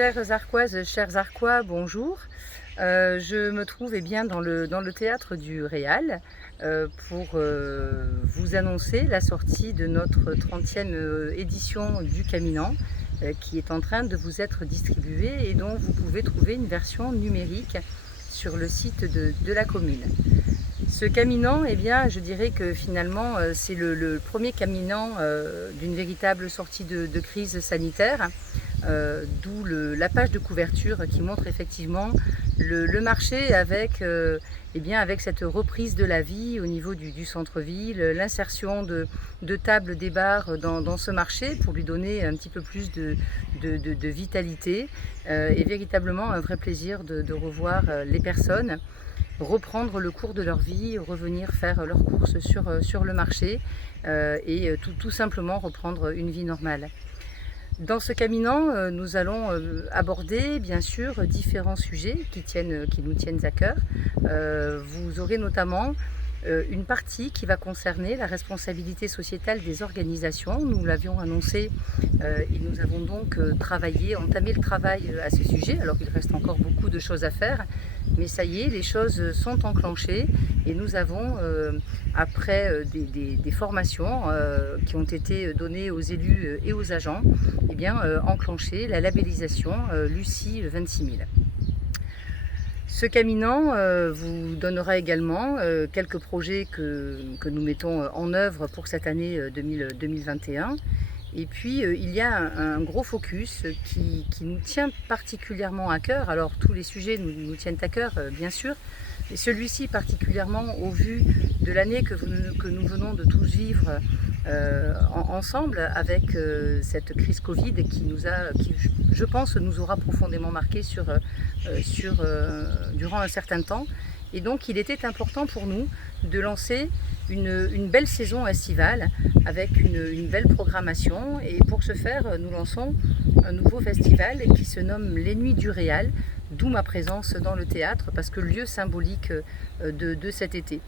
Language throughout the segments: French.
Chères Arquoises, chers Arquois, bonjour. Je me trouve bien dans le théâtre du Réal pour vous annoncer la sortie de notre 30e édition du Caminant qui est en train de vous être distribuée et dont vous pouvez trouver une version numérique sur le site de la commune. Ce caminant, je dirais que finalement c'est le premier caminant d'une véritable sortie de crise sanitaire, d'où la page de couverture qui montre effectivement le marché avec, avec cette reprise de la vie au niveau du centre-ville, l'insertion de tables, des bars dans ce marché pour lui donner un petit peu plus de vitalité et véritablement un vrai plaisir de revoir les personnes reprendre le cours de leur vie, revenir faire leurs courses sur le marché et tout simplement reprendre une vie normale. Dans ce caminant, nous allons aborder bien sûr différents sujets qui nous tiennent à cœur. Vous aurez notamment une partie qui va concerner la responsabilité sociétale des organisations. Nous l'avions annoncé et nous avons donc entamé le travail à ce sujet. Alors il reste encore beaucoup de choses à faire, mais ça y est, les choses sont enclenchées et nous avons, après des formations qui ont été données aux élus et aux agents, enclenché la labellisation Lucie 26000. Ce caminant vous donnera également quelques projets que nous mettons en œuvre pour cette année 2021. Et puis il y a un gros focus qui nous tient particulièrement à cœur. Alors tous les sujets nous tiennent à cœur bien sûr, mais celui-ci particulièrement au vu de l'année que nous venons de tous vivre ensemble avec cette crise Covid qui je pense nous aura profondément marqué durant un certain temps. Et donc il était important pour nous de lancer une belle saison estivale avec une belle programmation, et pour ce faire nous lançons un nouveau festival qui se nomme Les Nuits du Réal, d'où ma présence dans le théâtre parce que lieu symbolique de cet été.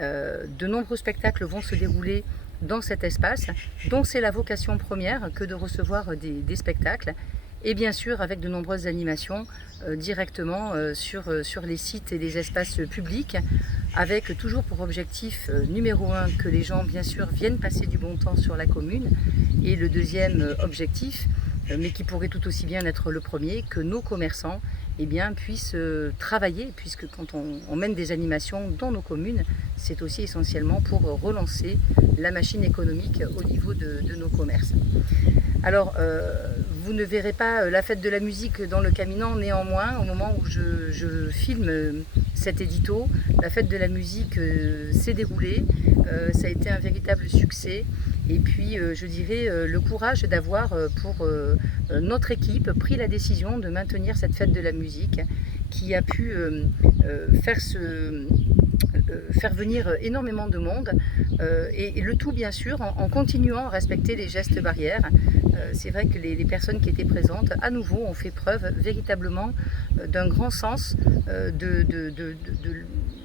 De nombreux spectacles vont se dérouler dans cet espace dont c'est la vocation première que de recevoir des spectacles, et bien sûr avec de nombreuses animations directement sur les sites et les espaces publics, avec toujours pour objectif numéro 1 que les gens bien sûr viennent passer du bon temps sur la commune, et le deuxième objectif, mais qui pourrait tout aussi bien être le premier, que nos commerçants puissent travailler, puisque quand on mène des animations dans nos communes, c'est aussi essentiellement pour relancer la machine économique au niveau de nos commerces. Alors, vous ne verrez pas la fête de la musique dans le caminant, néanmoins, au moment où je filme cet édito, la fête de la musique s'est déroulée, ça a été un véritable succès, et puis je dirais le courage d'avoir pour notre équipe pris la décision de maintenir cette fête de la musique qui a pu faire venir énormément de monde et le tout bien sûr en continuant à respecter les gestes barrières. C'est vrai que les personnes qui étaient présentes à nouveau ont fait preuve véritablement d'un grand sens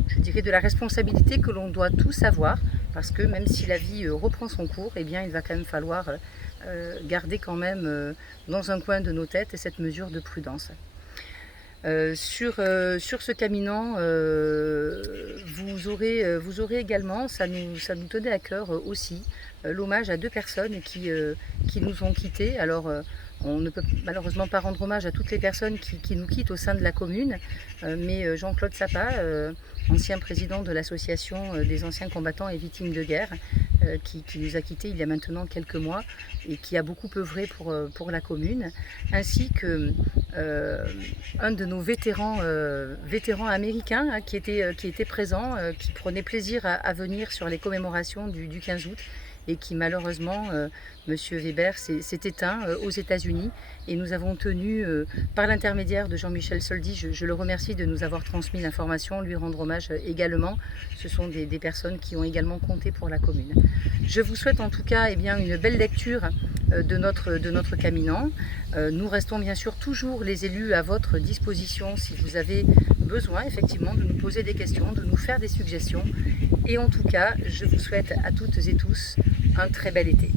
je dirais de la responsabilité que l'on doit tous avoir, parce que même si la vie reprend son cours, il va quand même falloir garder quand même dans un coin de nos têtes cette mesure de prudence. Sur ce caminant, vous aurez également, ça nous tenait à cœur aussi, l'hommage à deux personnes qui nous ont quittés. Alors on ne peut malheureusement pas rendre hommage à toutes les personnes qui nous quittent au sein de la commune, mais Jean-Claude Sapin, ancien président de l'association des anciens combattants et victimes de guerre, qui nous a quittés il y a maintenant quelques mois et qui a beaucoup œuvré pour la commune, ainsi que un de nos vétérans américains qui était présent, qui prenait plaisir à venir sur les commémorations du 15 août, et qui malheureusement, Monsieur Weber, s'est éteint aux États-Unis, et nous avons tenu, par l'intermédiaire de Jean-Michel Soldy, je le remercie de nous avoir transmis l'information, lui rendre hommage également. Ce sont des personnes qui ont également compté pour la commune. Je vous souhaite en tout cas une belle lecture de notre caminant. Nous restons bien sûr toujours les élus à votre disposition si vous avez besoin effectivement de nous poser des questions, de nous faire des suggestions. Et en tout cas, je vous souhaite à toutes et tous un très bel été.